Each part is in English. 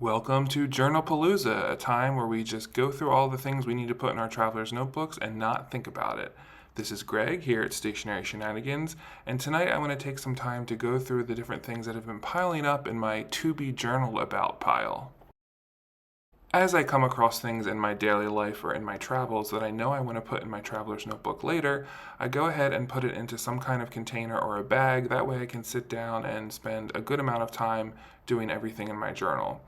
Welcome to Journalpalooza, a time where we just go through all the things we need to put in our traveler's notebooks and not think about it. This is Greg here at Stationery Shenanigans, and tonight I want to take some time to go through the different things that have been piling up in my to be journaled about pile. As I come across things in my daily life or in my travels that I know I want to put in my traveler's notebook later, I go ahead and put it into some kind of container or a bag. That way I can sit down and spend a good amount of time doing everything in my journal.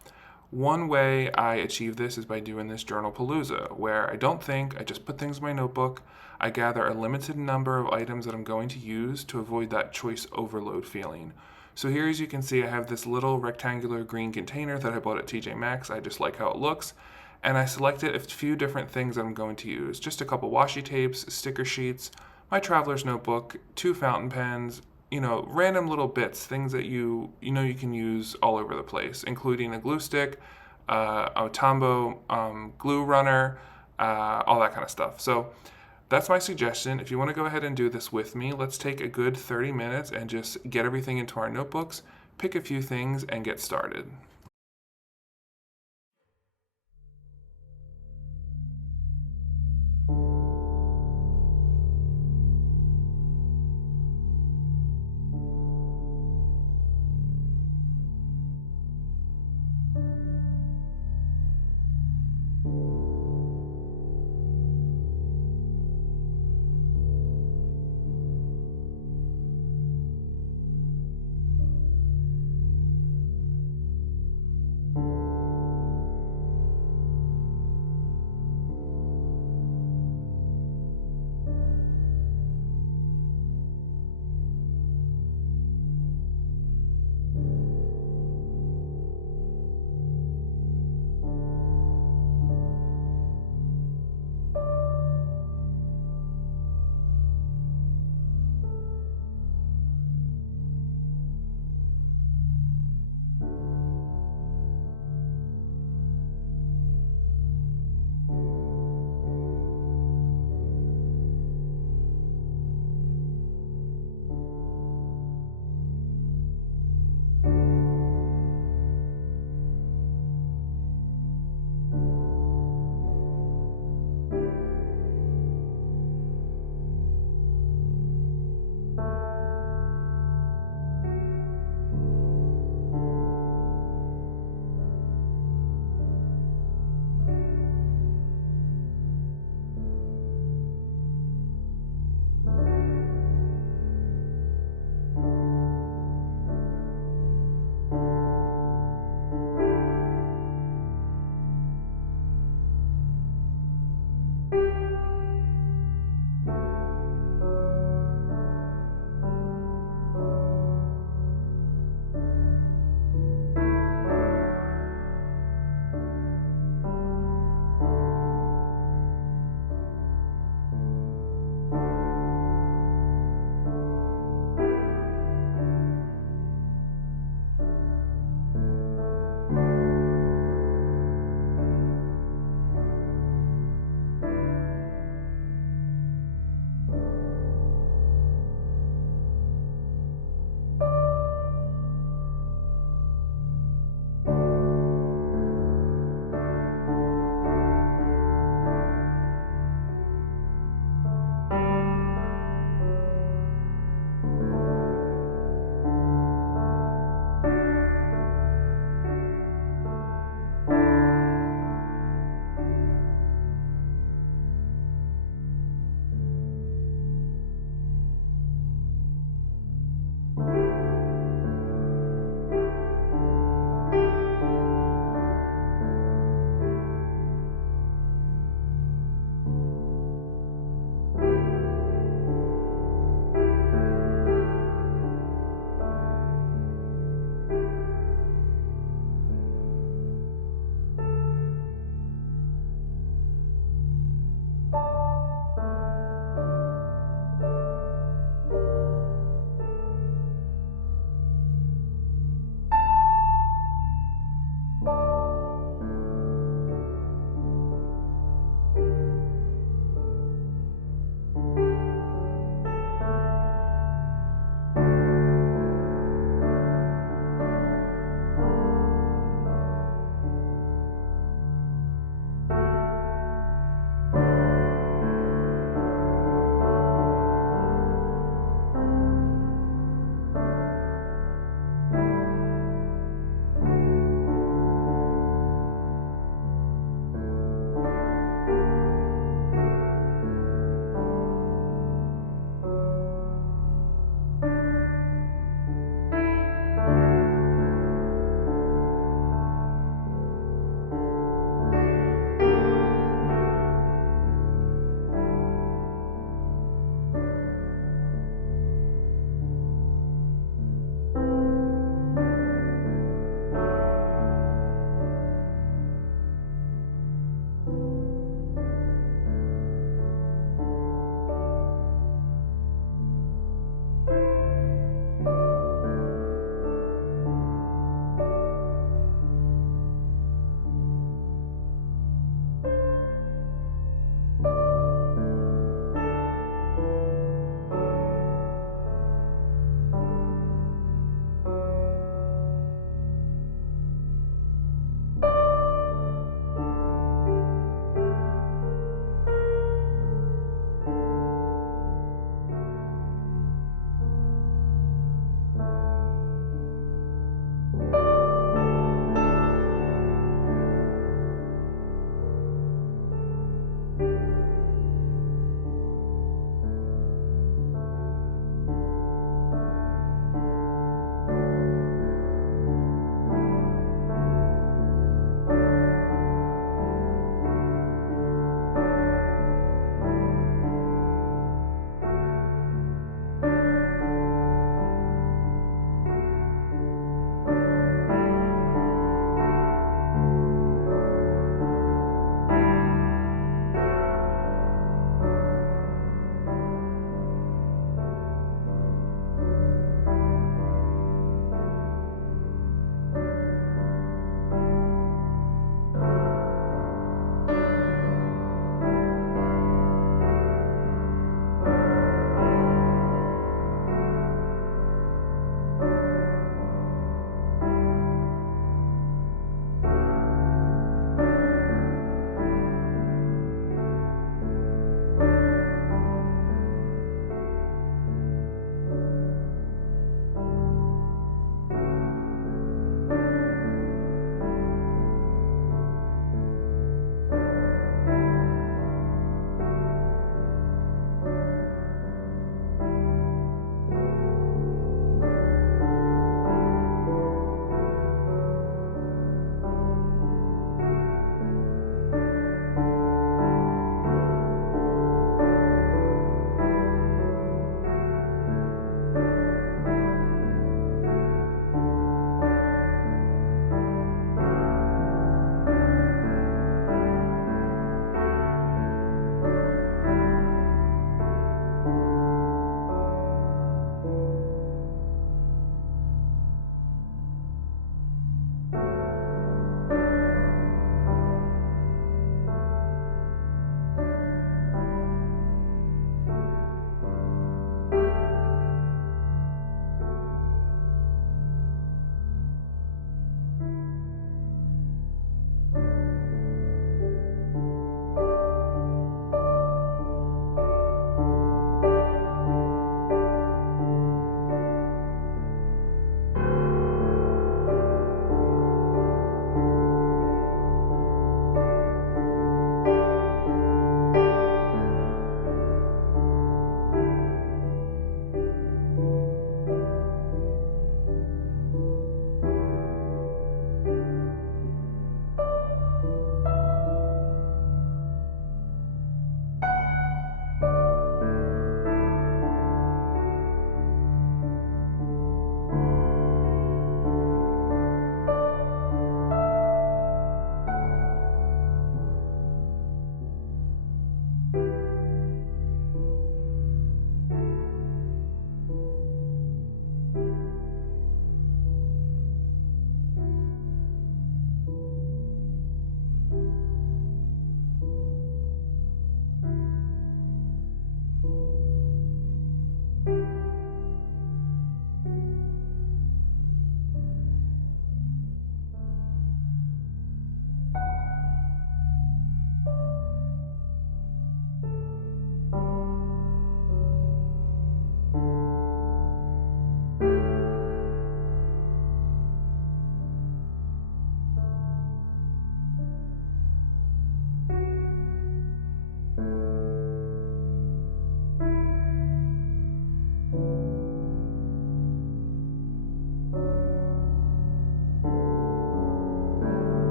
One way I achieve this is by doing this Journalpalooza, where I don't think, I just put things in my notebook. I gather a limited number of items that I'm going to use to avoid that choice overload feeling. So here, as you can see, I have this little rectangular green container that I bought at TJ Maxx. I just like how it looks. And I selected a few different things that I'm going to use. Just a couple washi tapes, sticker sheets, my traveler's notebook, two fountain pens, random little bits, things that you can use all over the place, including a glue stick, a Tombow glue runner, all that kind of stuff. So that's my suggestion. If you want to go ahead and do this with me, let's take a good 30 minutes and just get everything into our notebooks, pick a few things, and get started.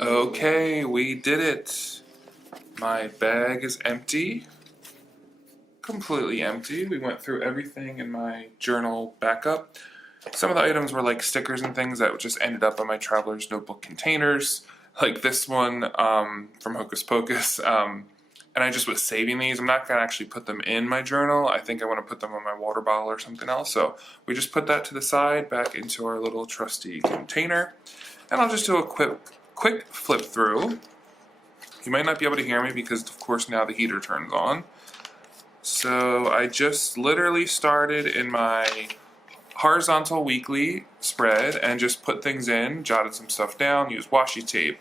Okay, we did it. My bag is empty. Completely empty. We went through everything in my journal backup. Some of the items were like stickers and things that just ended up on my traveler's notebook containers. Like this one from Hocus Pocus. And I just was saving these. I'm not going to actually put them in my journal. I think I want to put them on my water bottle or something else. So we just put that to the side back into our little trusty container. And I'll just do a quick flip through. You might not be able to hear me because, of course, now the heater turns on. So I just literally started in my horizontal weekly spread and just put things in, jotted some stuff down, used washi tape,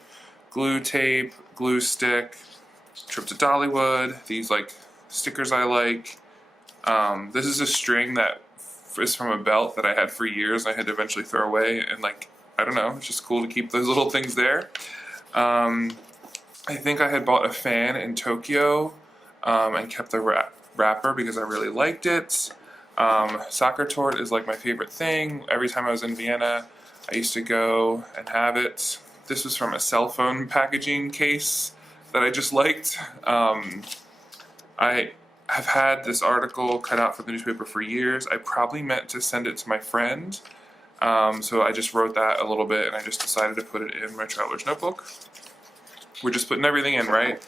glue stick, trip to Dollywood, these like stickers I like. This is a string that is from a belt that I had for years and I had to eventually throw away, and like, I don't know, it's just cool to keep those little things there. I think I had bought a fan in Tokyo and kept the wrapper because I really liked it. Soccer tort is like my favorite thing. Every time I was in Vienna, I used to go and have it. This was from a cell phone packaging case that I just liked. I have had this article cut out for the newspaper for years. I probably meant to send it to my friend, so I just wrote that a little bit and I just decided to put it in my traveler's notebook. We're just putting everything in, right?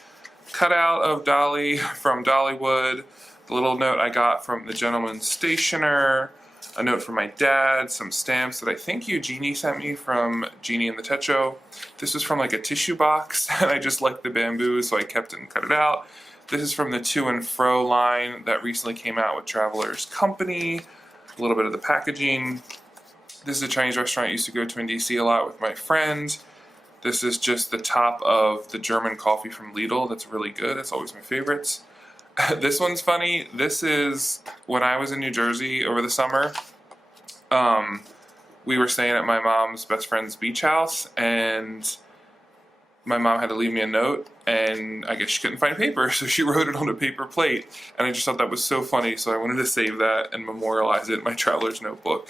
Cutout of Dolly from Dollywood, the little note I got from the gentleman's stationer, a note from my dad, some stamps that I think Eugenie sent me from Jeannie and the Techo. This was from like a tissue box, and I just liked the bamboo, so I kept it and cut it out. This is from the To and Fro line that recently came out with Traveler's Company, a little bit of the packaging. This is a Chinese restaurant I used to go to in DC a lot with my friend. This is just the top of the German coffee from Lidl. That's really good. It's always my favorites. This one's funny. This is when I was in New Jersey over the summer. We were staying at my mom's best friend's beach house, and my mom had to leave me a note, and I guess she couldn't find paper, so she wrote it on a paper plate. And I just thought that was so funny, so I wanted to save that and memorialize it in my traveler's notebook.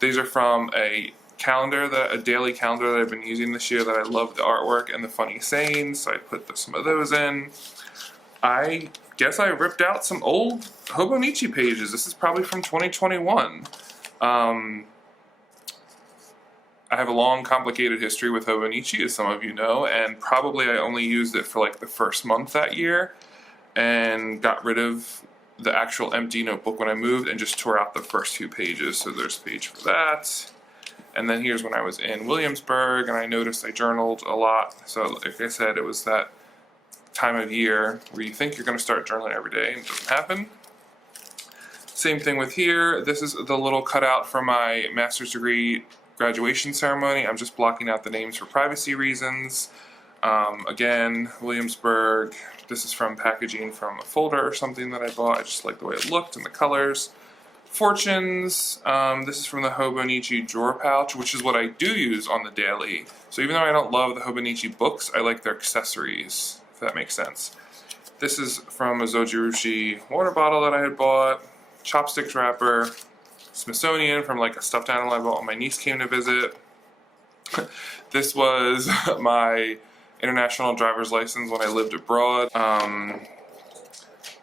These are from a daily calendar that I've been using this year that I love the artwork and the funny sayings, so I put some of those in. I guess I ripped out some old Hobonichi pages. This is probably from 2021. I have a long, complicated history with Hobonichi, as some of you know, and probably I only used it for like the first month that year and got rid of the actual empty notebook when I moved and just tore out the first few pages. So there's a page for that. And then here's when I was in Williamsburg, and I noticed I journaled a lot. So like I said, it was that time of year where you think you're going to start journaling every day and it doesn't happen. Same thing with here. This is the little cutout from my master's degree graduation ceremony. I'm just blocking out the names for privacy reasons. Again, Williamsburg. This is from packaging from a folder or something that I bought. I just like the way it looked and the colors. Fortunes. This is from the Hobonichi drawer pouch, which is what I do use on the daily. So even though I don't love the Hobonichi books, I like their accessories, if that makes sense. This is from a Zojirushi water bottle that I had bought. Chopsticks wrapper. Smithsonian from like a stuffed animal I bought when my niece came to visit. This was my international driver's license when I lived abroad.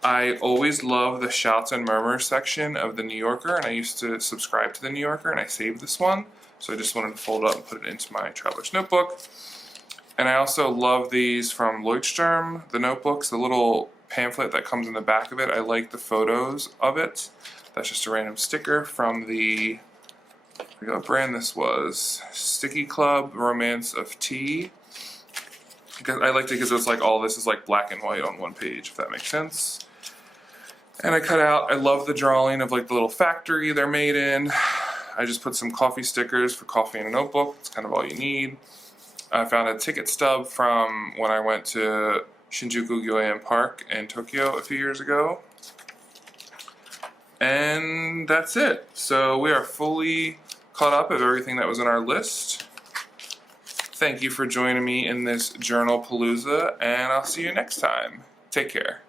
I always love the Shouts and Murmurs section of the New Yorker, and I used to subscribe to the New Yorker, and I saved this one, so I just wanted to fold it up and put it into my traveler's notebook. And I also love these from Leuchtturm, the notebooks, the little pamphlet that comes in the back of it. I like the photos of it. That's just a random sticker from the, I forget what brand this was, Sticky Club Romance of Tea. Because I liked it because it's like all this is like black and white on one page, if that makes sense. And I cut out, I love the drawing of like the little factory they're made in. I just put some coffee stickers for coffee in a notebook. It's kind of all you need. I found a ticket stub from when I went to Shinjuku Gyoen Park in Tokyo a few years ago. And that's it. So we are fully caught up of everything that was in our list. Thank you for joining me in this Journalpalooza, and I'll see you next time. Take care.